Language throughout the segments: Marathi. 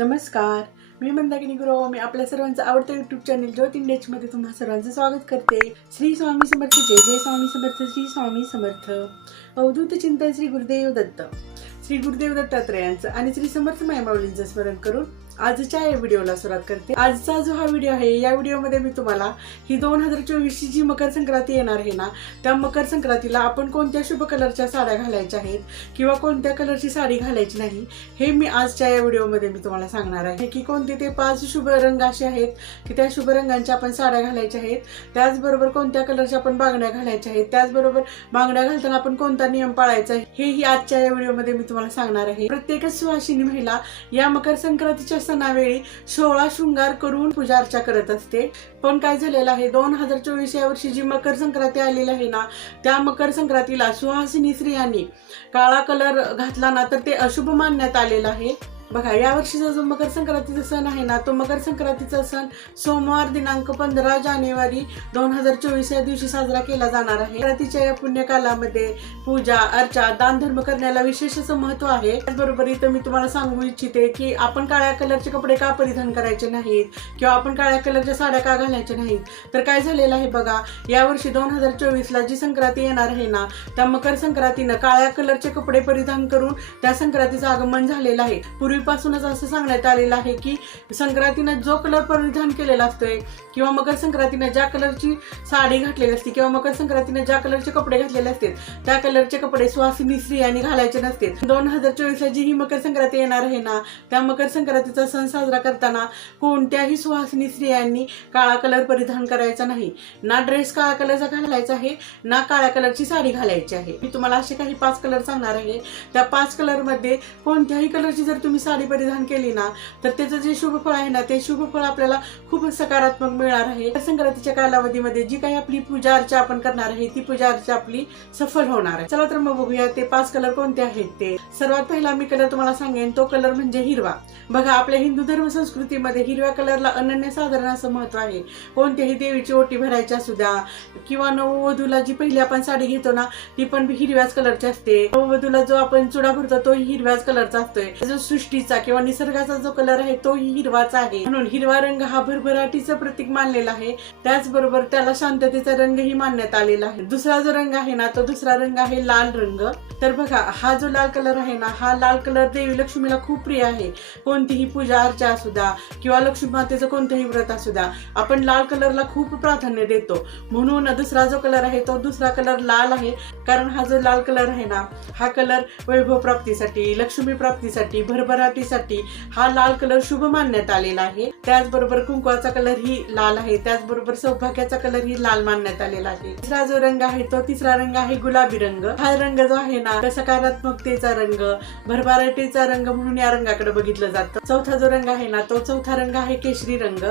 नमस्कार, मी मंदाकिनी गुरव. मी आपल्या सर्वांचं आवडतं यूट्यूब चॅनल ज्योत इंडियामध्ये तुम्हा सर्वांचं स्वागत करते. श्री स्वामी समर्थ. जय जय स्वामी समर्थ. श्री स्वामी समर्थ. अवधूत चिंतन श्री गुरुदेव दत्त, श्री गुरुदेव दत्तात्रयांचं आणि श्री समर्थ मायमाऊलींचं स्मरण करून आजच्या या व्हिडिओला सुरुवात करते. आजचा जो हा व्हिडिओ आहे, या व्हिडिओमध्ये मी तुम्हाला ही 2024 जी मकर संक्रांती येणार आहे ना, त्या मकर संक्रांतीला आपण कोणत्या शुभ कलरच्या साड्या घालायच्या आहेत किंवा कोणत्या कलरची साडी घालायची नाही, हे मी आजच्या या व्हिडिओमध्ये मी तुम्हाला सांगणार आहे की कोणते ते 5 शुभ रंग असे आहेत की त्या शुभ रंगांच्या आपण साड्या घालायच्या आहेत. त्याचबरोबर कोणत्या कलरच्या आपण बांगड्या घालायच्या आहेत, त्याचबरोबर बांगड्या घालताना आपण कोणता नियम पाळायचा आहे, हेही आजच्या या व्हिडिओमध्ये मी तुम्हाला सांगणार आहे. प्रत्येकच सुहासिनी महिला या मकर संक्रांतीच्या सणावेळी 16 शृंगार करून पूजा अर्चा करत असते. पण काय झालेलं आहे, 2024 या वर्षी जी मकर संक्रांती आलेली आहे ना, त्या मकर संक्रांतीला सुहासिनी स्त्रियांनी काळा कलर घातला ना तर ते अशुभ मानण्यात आलेलं आहे. बघा, या वर्षीचा जो मकर संक्रांतीचा सण आहे ना, तो मकर संक्रांतीचा सण सोमवार दिनांक 15 जानेवारी 2024 या दिवशी साजरा केला जाणार आहे. संक्रांतीच्या या पुण्यकालामध्ये पूजा अर्चा दान धर्म करण्याला विशेष असं महत्व आहे. त्याचबरोबर इथं मी तुम्हाला सांगू इच्छिते की आपण काळ्या कलरचे कपडे का परिधान करायचे नाहीत किंवा आपण काळ्या कलरच्या साड्या का घालायच्या नाहीत. तर काय झालेलं आहे बघा, यावर्षी 2024 जी संक्रांती येणार आहे ना, त्या मकर संक्रांतीनं काळ्या कलरचे कपडे परिधान करून त्या संक्रांतीचं आगमन झालेलं आहे. पूर्वीपासूनच असं सांगण्यात आलेलं आहे की संक्रांतीनं जो कलर परिधान केलेला असतोय किंवा मकर संक्रांतीनं ज्या कलरची साडी घातलेली असते किंवा मकर संक्रांतीनं ज्या कलरचे कपडे घातलेले असतात, त्या कलरचे कपडे सुहासिनी स्त्रियांनी घालायचे नसते. 2024 जी ही मकर संक्रांती येणार आहे ना, त्या मकर संक्रांतीचा सण साजरा करताना कोणत्याही सुहासिनी स्त्रियांनी काळा कलर परिधान करायचा नाही. ना ड्रेस काळा कलरचा घालायचा आहे, ना काळ्या कलरची साडी घालायची आहे. मी तुम्हाला असे काही 5 कलर सांगणार आहे. त्या 5 कलर मध्ये कोणत्याही कलरची जर तुम्ही साडी परिधान केली ना, तर त्याचं जे शुभ फळ आहे ना, ते शुभ फळ आपल्याला खूप सकारात्मक मिळणार आहे. संक्रांतीच्या कालावधीमध्ये जी काही आपली पूजा अर्चा आपण करणार आहे, ती पूजा अर्चा आपली सफल होणार आहे. चला तर मग बघूया ते 5 कलर कोणते आहेत ते. सर्वात पहिला मी कलर तुम्हाला सांगेन, तो कलर म्हणजे हिरवा. बघा, आपल्या हिंदू धर्म संस्कृतीमध्ये हिरव्या कलरला अनन्यसाधारण असं महत्व आहे. कोणत्याही देवीची ओटी भरायची असू द्या किंवा नववधूला जी पहिली आपण साडी घेतो ना, ती पण हिरव्याच कलरची असते. नववधूला जो आपण चुडा भरतो तोही हिरव्याच कलरचा असतोय. जो सृष्टीचा किंवा निसर्गाचा जो कलर आहे तोही हिरवाचा आहे. म्हणून हिरवा रंग हा भरभराटीचं प्रतीक मानलेला आहे. त्याचबरोबर त्याला शांततेचा रंगही मानण्यात आलेला आहे. दुसरा जो रंग आहे ना, तो दुसरा रंग आहे लाल रंग. तर बघा, हा जो लाल कलर आहे ना, हा लाल कलर देवी लक्ष्मीला खूप प्रिय आहे. कोणतीही पूजा अर्चा असू द्या किंवा लक्ष्मी मातेचं कोणतंही व्रत असू द्या, आपण लाल कलरला खूप प्राधान्य देतो. म्हणून दुसरा जो कलर आहे तो दुसरा कलर लाल आहे. कारण हा जो लाल कलर आहे ना, हा कलर वैभव प्राप्तीसाठी, लक्ष्मी प्राप्तीसाठी, भरभराटीसाठी हा लाल कलर शुभ मानण्यात आलेला आहे. त्याचबरोबर कुंकवाचा कलर ही लाल आहे. त्याचबरोबर सौभाग्याचा कलर ही लाल मानण्यात आलेला आहे. तिसरा जो रंग आहे तो तिसरा रंग आहे गुलाबी रंग. हा रंग जो आहे ना, सकारात्मकतेचा रंग, भरभराटीचा रंग म्हणून या रंगाकडे बघितलं जातं. चौथा जो रंग आहे ना, तो चौथा रंग आहे केशरी रंग.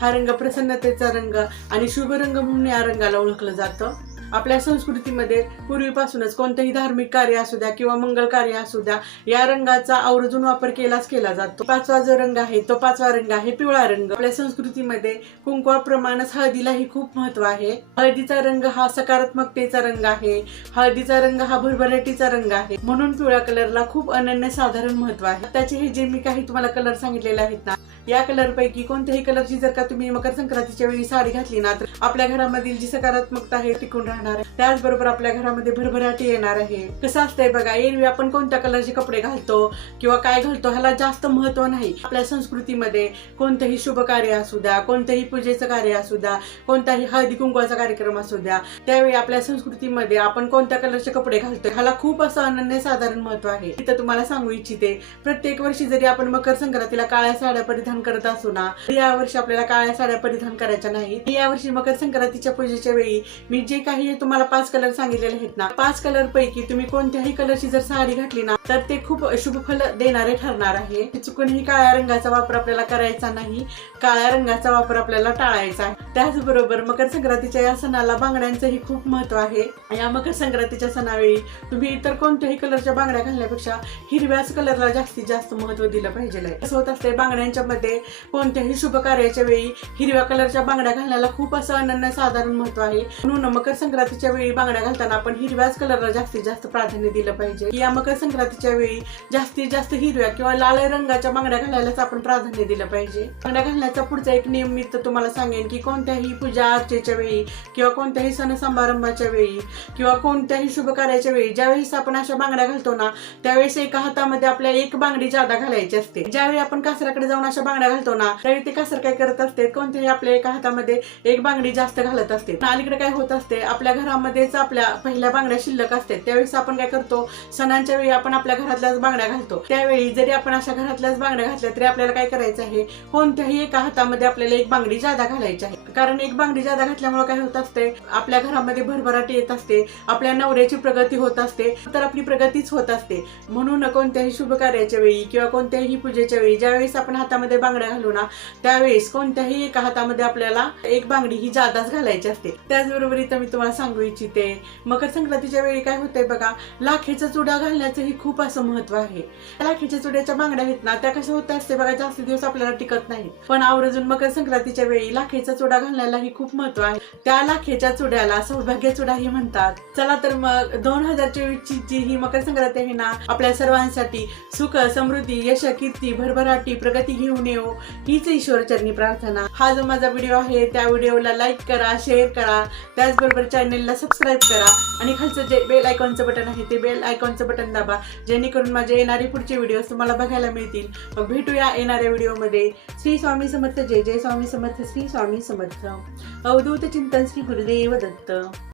हा रंग प्रसन्नतेचा रंग आणि शुभ रंग म्हणून या रंगाला ओळखलं जातं. आपल्या संस्कृतीमध्ये पूर्वीपासूनच कोणतेही धार्मिक कार्य असू द्या किंवा मंगल कार्य असू द्या, या रंगाचा आवर्जून वापर केला जातो. 5वा जो रंग आहे तो 5वा रंग आहे पिवळा रंग. आपल्या संस्कृतीमध्ये कुंकवाप्रमाणेच हळदीलाही खूप महत्व आहे. हळदीचा रंग हा सकारात्मकतेचा रंग आहे. हळदीचा रंग हा भरभराटीचा रंग आहे. म्हणून पिवळ्या कलरला खूप अनन्यसाधारण महत्व आहे. त्याचे हे जे मी काही तुम्हाला कलर सांगितलेले आहेत ना, या कलर पैकी कोणत्याही कलरची जर का तुम्ही मकर संक्रांतीच्या वेळी साडी घातली ना, तर आपल्या घरामधील जी सकारात्मकता आहे टिकून राहणार आहे. त्याचबरोबर आपल्या घरामध्ये भरभराटी येणार आहे. कसं असतंय बघा, एरवी आपण कोणत्या कलरचे कपडे घालतो किंवा काय घालतो ह्याला जास्त महत्व नाही. आपल्या संस्कृतीमध्ये कोणतेही शुभ कार्य असू द्या, कोणतेही पूजेचं कार्य असू द्या, कोणताही हळदी कुंकवाचा कार्यक्रम असू द्या, त्यावेळी आपल्या संस्कृतीमध्ये आपण कोणत्या कलरचे कपडे घालतो ह्याला खूप असं अनन्यसाधारण महत्व आहे. इथं तुम्हाला सांगू इच्छिते, प्रत्येक वर्षी जरी आपण मकर संक्रांतीला काळ्या साड्या परिधान करत असू ना, या वर्षी आपल्याला काळ्या साड्या परिधान करायच्या नाही. या वर्षी मकर संक्रांतीच्या पूजेच्या वेळी मी जे काही तुम्हाला 5 कलर सांगितलेले आहेत ना, 5 कलर पैकी तुम्ही कोणत्याही कलरची जर साडी घातली ना, तर ते खूप शुभ फल देणारे ठरणार आहे. चुकूनही काळ्या रंगाचा वापर आपल्याला करायचा नाही. काळ्या रंगाचा वापर आपल्याला टाळायचा आहे. त्याचबरोबर मकर संक्रांतीच्या या सणाला बांगड्यांचंही खूप महत्व आहे. या मकर संक्रांतीच्या सणावेळी तुम्ही इतर कोणत्याही कलरच्या बांगड्या घालण्यापेक्षा हिरव्याच कलरला जास्तीत जास्त महत्व दिलं पाहिजे. असं होत असते, बांगड्यांच्या मध्ये कोणत्याही शुभ कार्याच्या वेळी हिरव्या कलरच्या बांगड्या घालण्याला खूप असं अनन्यसाधारण महत्व आहे. म्हणून मकर संक्रांती संक्रांतीच्या वेळी बांगड्या घालताना आपण हिरव्याच कलरला जास्तीत जास्त प्राधान्य दिलं पाहिजे. या मकर संक्रांतीच्या वेळी जास्तीत जास्त हिरव्या किंवा लाल रंगाच्या बांगड्या घालायलाच आपण प्राधान्य दिलं पाहिजे. बांगड्या घालण्याचा पुढचा एक नियम मी तर तुम्हाला सांगेन की कोणत्याही पूजा अर्चेच्या वेळी किंवा कोणत्याही सण समारंभाच्या वेळी किंवा कोणत्याही शुभ कार्याच्या वेळी ज्यावेळेस आपण अशा बांगड्या घालतो ना, त्यावेळेस एका हातामध्ये आपल्या एक बांगडी जादा घालायची असते. ज्यावेळी आपण कासराकडे जाऊन अशा बांगड्या घालतो ना, त्यावेळी ते कासर काय करत असते, कोणत्याही आपल्या एका हातामध्ये एक बांगडी जास्त घालत असते. अलीकडे काय होत असते, आपल्या घरामध्येच आपल्या पहिल्या बांगड्या शिल्लक असते. त्यावेळेस आपण काय करतो, सणांच्या वेळी आपण आपल्या घरातल्याच बांगड्या घालतो. त्यावेळी जरी आपण अशा घरातल्याच बांगड्या घातल्या तरी आपल्याला काय करायचं आहे, कोणत्याही एका हातामध्ये आपल्याला एक बांगडी जादा घालायची आहे. कारण एक बांगडी जादा घातल्यामुळे काय होत असते, आपल्या घरामध्ये भरभराटी येत असते, आपल्या नवऱ्याची प्रगती होत असते, तर आपली प्रगतीच होत असते. म्हणून कोणत्याही शुभ कार्याच्या वेळी किंवा कोणत्याही पूजेच्या वेळी ज्यावेळेस आपण हातामध्ये बांगड्या घालू ना, त्यावेळेस कोणत्याही एका हातामध्ये आपल्याला एक बांगडी ही जादाच घालायची असते. त्याचबरोबर इथं मी तुम्हाला सांगू इच्छिते, मकर संक्रांतीच्या वेळी काय होतंय बघा, लाखेचा चुडा घालण्याचंही खूप असं महत्व आहे. लाखेच्या चुड्याच्या बांगड्या आहेत ना, त्या कशा होत असते बघा, जास्त दिवस आपल्याला टिकत नाही. पण आवर्जून मकर संक्रांतीच्या वेळी लाखेचा चुडा घालण्यालाही खूप महत्व आहे. त्या लाखेच्या चुड्याला सौभाग्य चुडाही म्हणतात. चला तर मग 2024 ची ही मकर संक्रांती आहे ना, आपल्या सर्वांसाठी सुख, समृद्धी, यश, कीर्ती, भरभराटी, प्रगती घेऊन येऊ हीच ईश्वरचरणी प्रार्थना. हा जो माझा व्हिडिओ आहे त्या व्हिडिओला लाईक करा, शेअर करा, त्याचबरोबर चॅनेलला सबस्क्राईब करा आणि खालचं जे बेल आयकॉनचं बटन आहे ते बेल आयकॉनचं बटन दाबा, जेणेकरून माझे येणारे पुढचे व्हिडिओज तुम्हाला बघायला मिळतील. मग भेटूया येणाऱ्या व्हिडिओमध्ये. श्री स्वामी समर्थ. जय जय स्वामी समर्थ. श्री स्वामी समर्थ. अवधूत चिंतन. श्री गुरुदेव दत्त.